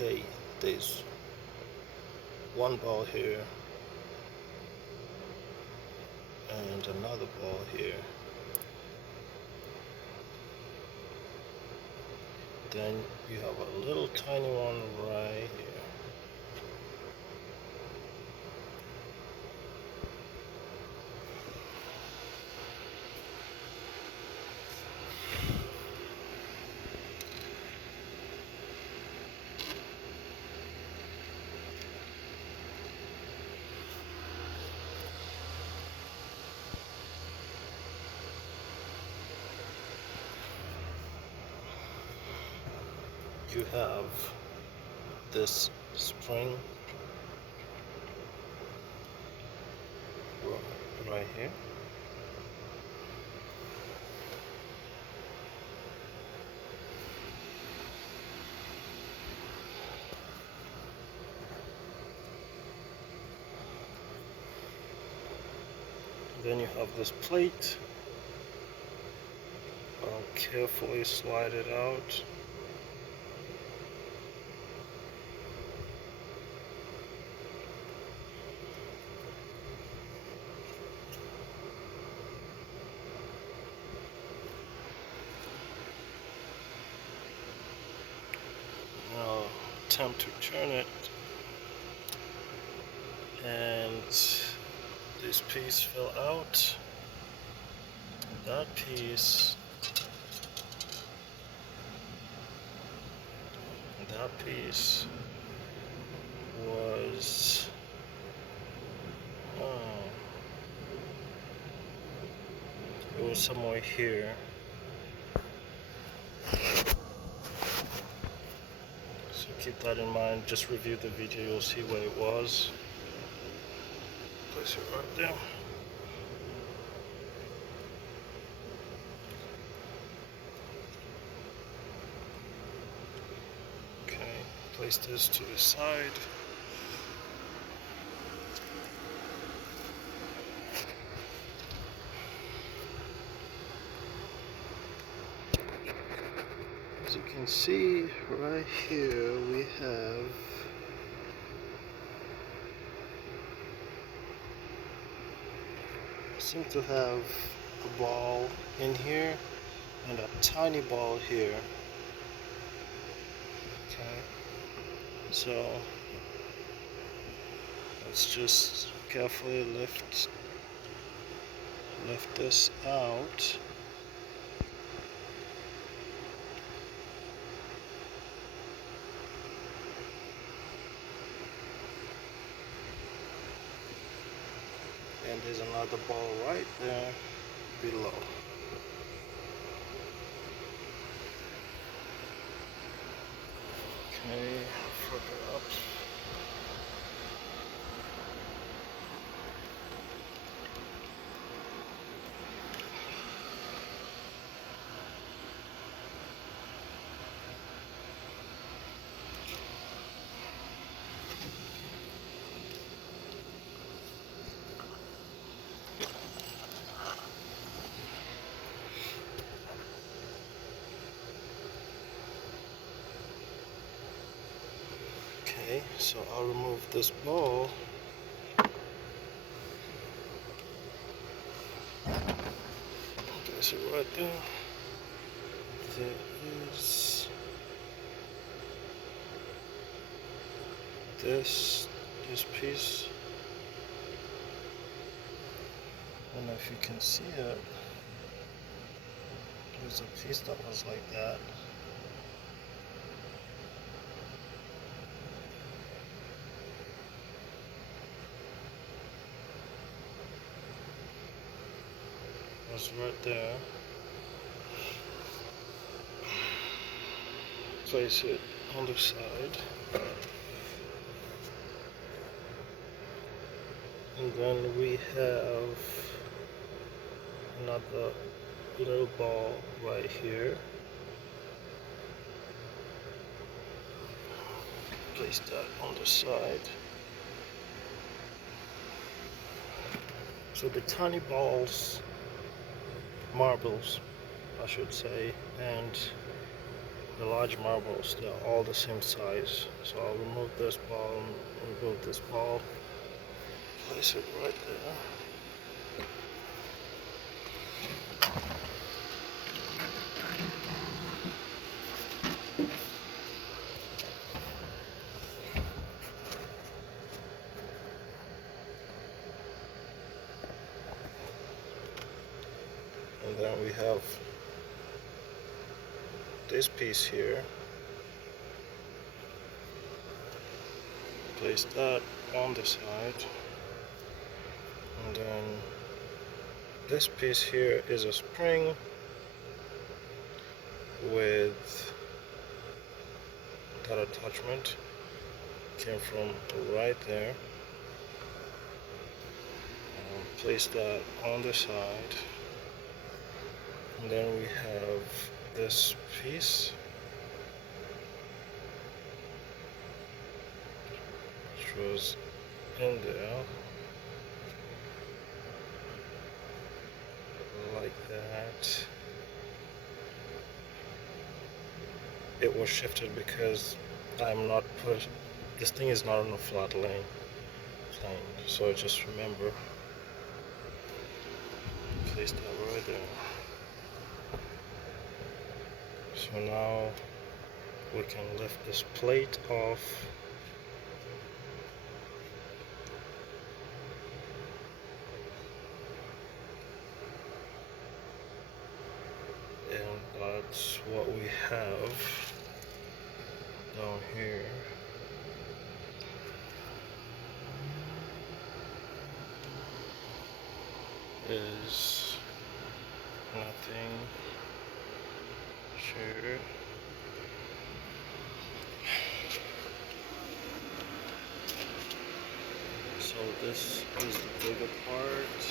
Okay, there's one ball here and another ball here. Then you have a little tiny one right here. You have this spring right here. Then you have this plate. I'll carefully slide it out. Now attempt to turn it, and this piece fell out. That piece was it was somewhere here. So keep that in mind. Just review the video, you'll see where it was. Place it right there. Okay, place this to the side. As you can see right here, we seem to have a ball in here and a tiny ball here. Okay, so let's just carefully lift this out. And there's another ball right there below. Okay, further up. Okay, so I'll remove this ball. Place it right there. There is this piece. I don't know if you can see it. There's a piece that was like that. Was right there. Place it on the side. And then we have another little ball right here. Place that on the side. So the tiny balls, marbles I should say, and the large marbles, they're all the same size. So I'll remove this ball, place it right there. And then we have this piece here. Place that on the side, and then this piece here is a spring with that attachment. Came from right there. Place that on the side, and then we have this piece which was in there like that. It was shifted because I'm not this thing is not on a flat plane, so just remember, place that right there. So now we can lift this plate off. And that's what we have down here. Is nothing. Sure. So this is the bigger part.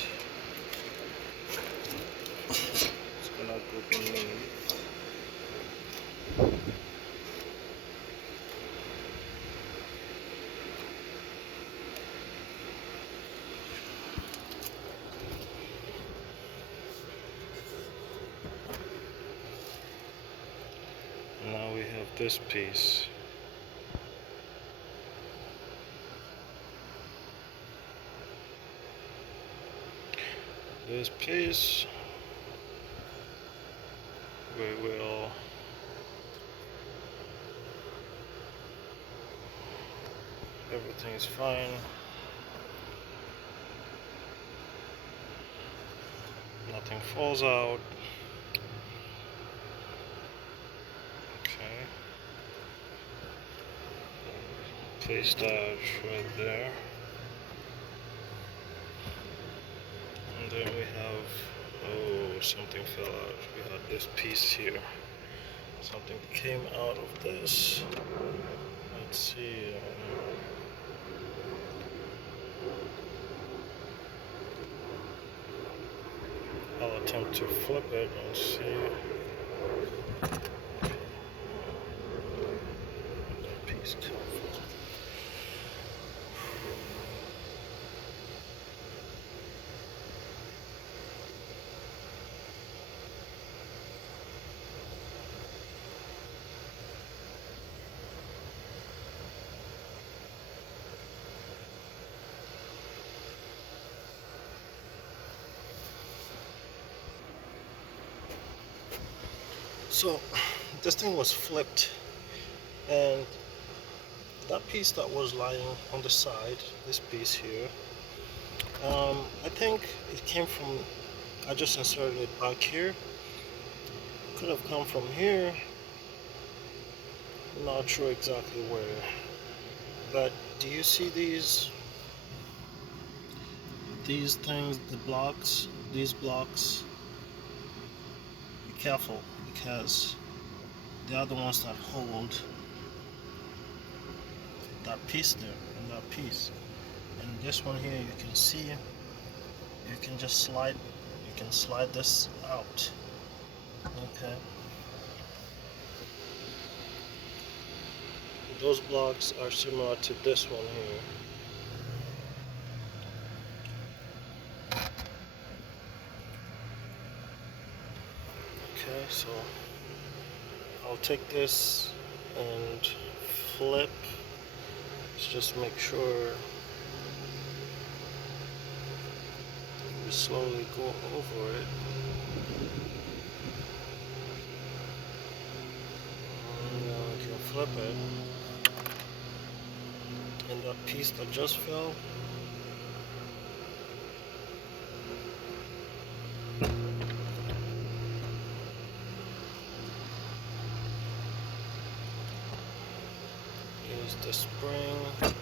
It's gonna go beneath. Now we have this piece. This piece we will everything is fine. Nothing falls out. Okay. Place that right there. And then we have, oh, something fell out. We had this piece here. Something came out of this. Let's see. I'll attempt to flip it and see. That piece come from. So this thing was flipped, and that piece that was lying on the side, this piece here, I think it came from, I just inserted it back here. Could have come from here, not sure exactly where, but do you see these things, the blocks, these blocks? Be careful, because they are the ones that hold that piece there and that piece. And this one here, you can see, you can just slide, you can slide this out. Okay. Those blocks are similar to this one here. Okay, so I'll take this and flip. Let's just make sure we slowly go over it. And now I can flip it. And that piece that just fell, is the spring, and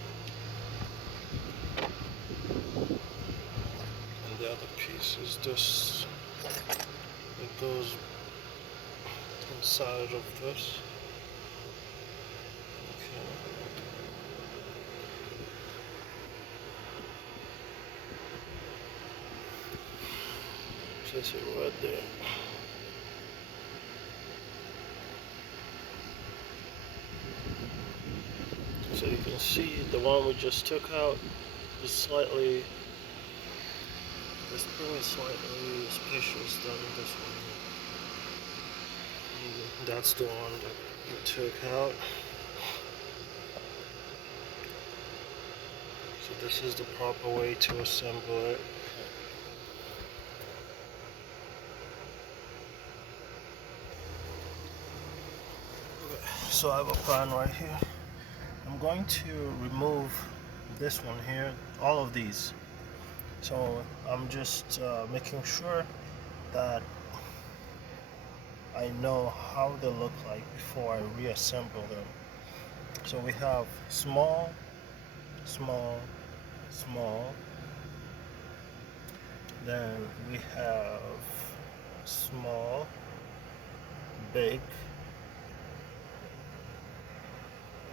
the other piece is this. It goes inside of this. Place it right there. So you can see the one we just took out is slightly, the spring is slightly spacious than this one. And that's the one that we took out. So this is the proper way to assemble it. So I have a plan right here. I'm going to remove this one here, all of these. So I'm just making sure that I know how they look like before I reassemble them. So we have small, small, small. Then we have small, big,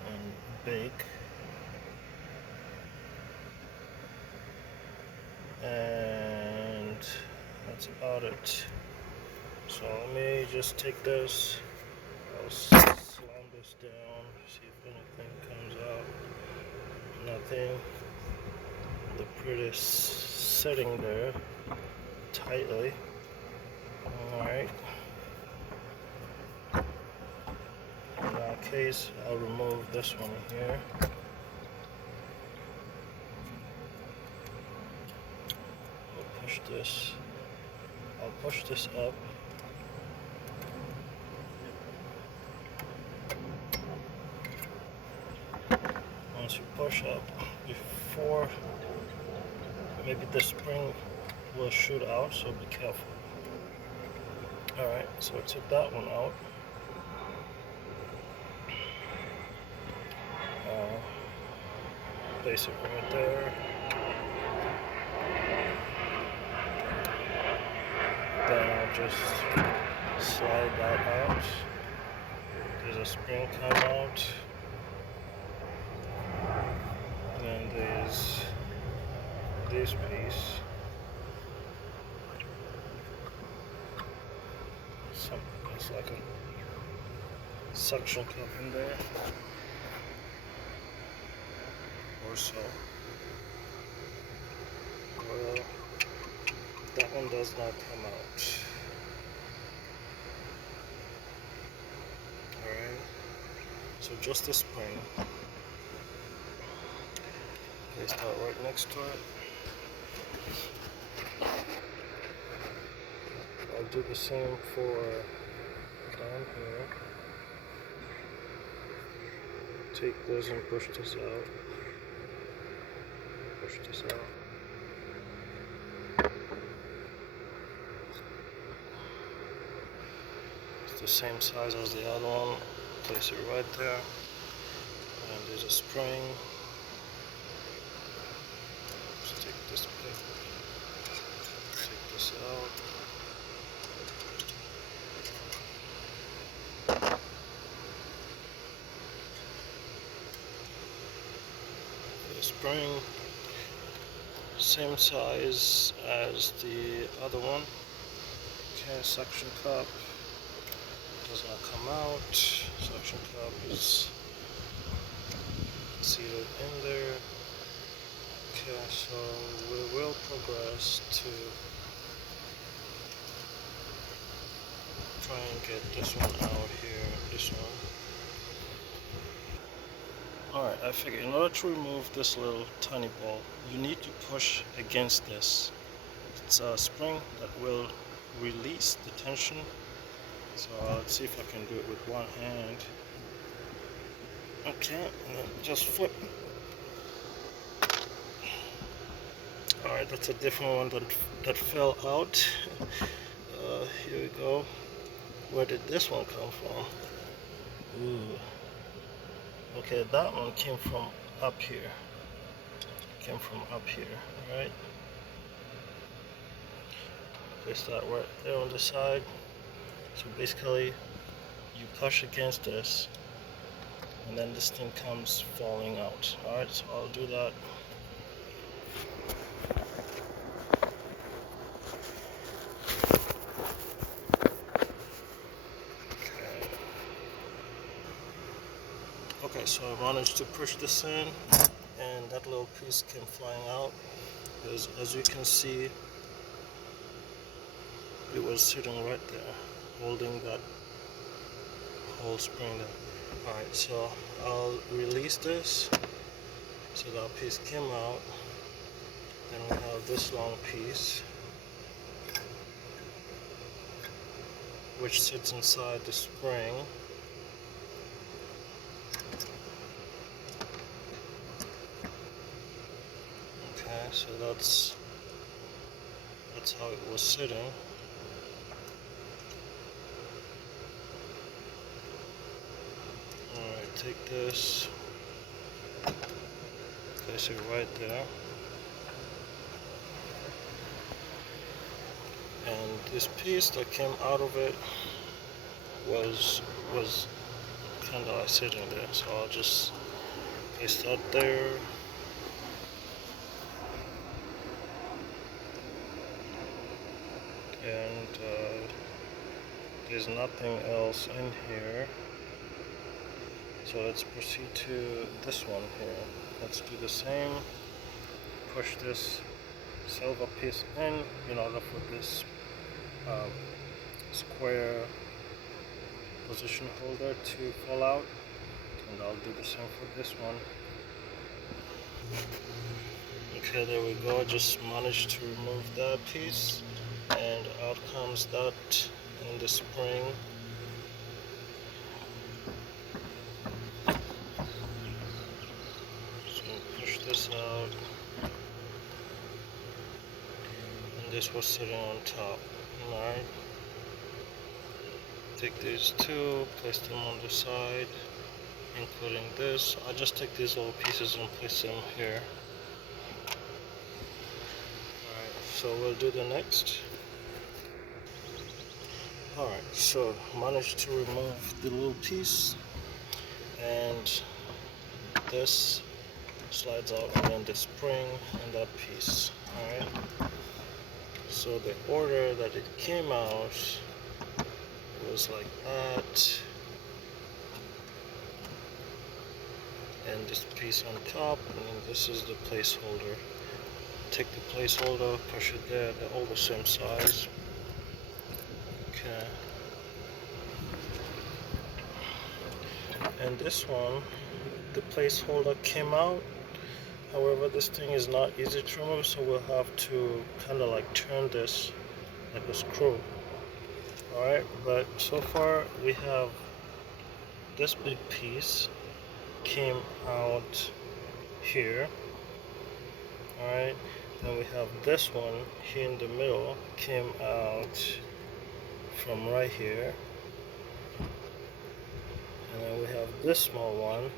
and big, and that's about it. So let me just take this, I'll slam this down, see if anything comes out. Nothing. The pretty sitting there tightly. Alright. In that case, I'll remove this one here. I'll push this up. Once you push up, before maybe the spring will shoot out, so be careful. Alright, so I took that one out. Place it right there. Then I'll just slide that out. There's a spring come out. And then there's this piece. It's like a suction cup in there. Or so. Well, that one does not come out. Alright, so just the spring. Place that right next to it. I'll do the same for down here. Take this and push this out. Push this out. It's the same size as the other one. Place it right there. And there's a spring. Just take this paper. Take this out. The spring, same size as the other one. Okay, suction cup does not come out. Suction cup is seated in there. Okay, so we will progress to try and get this one out here, this one. Alright, I figure in order to remove this little tiny ball, you need to push against this. It's a spring that will release the tension. So let's see if I can do it with one hand. Okay, and then just flip. Alright, that's a different one that fell out. Here we go. Where did this one come from? Ooh. Okay, that one came from up here. Came from up here, alright? Place that right there on the side. So basically, you push against this, and then this thing comes falling out. Alright, so I'll do that. Okay, so I managed to push this in, and that little piece came flying out. As you can see, it was sitting right there, holding that whole spring there. Alright, so I'll release this. So that piece came out. Then we have this long piece, which sits inside the spring. Okay, so that's how it was sitting. Alright, take this, place it right there. And this piece that came out of it was kind of like sitting there, so I'll just place that there. And there's nothing else in here, so let's proceed to this one here. Let's do the same. Push this silver piece in order for this square position holder to fall out, and I'll do the same for this one. Okay, there we go. I just managed to remove that piece, and out comes that in the spring. So push this out, and this was sitting on top. Alright, take these two, place them on the side, including this. I'll just take these little pieces and place them here. Alright, so we'll do the next. Alright, so managed to remove the little piece, and this slides out, and then the spring and that piece. Alright, so the order that it came out was like that, and this piece on top, and then this is the placeholder. Take the placeholder, push it there, they're all the same size. Okay. And this one, the placeholder came out. However, this thing is not easy to remove, so we'll have to kind of like turn this like a screw. Alright, but so far we have this big piece came out here. Alright, then we have this one here in the middle, came out from right here. And then we have this small one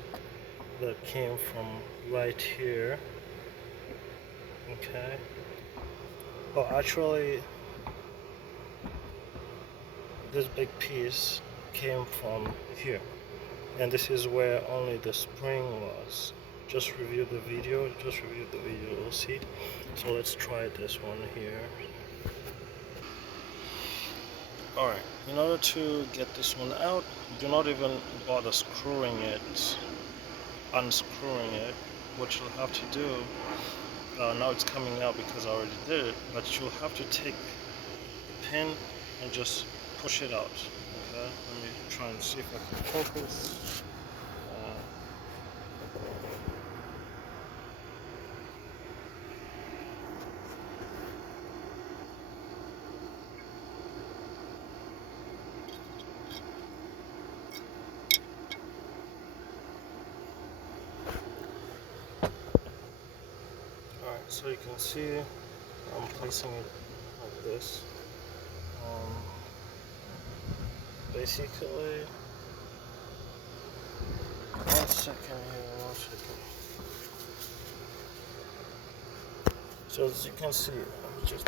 that came from right here. Okay. Oh, actually, this big piece came from here, and this is where only the spring was. Just review the video, you'll see. So let's try this one here. Alright, in order to get this one out, do not even bother screwing it, unscrewing it. What you'll have to do, now it's coming out because I already did it, but you'll have to take the pin and just push it out. Okay, let me try and see if I can focus. Alright, so you can see I'm placing it like this. Basically, one second here, one second. So as you can see, I'm just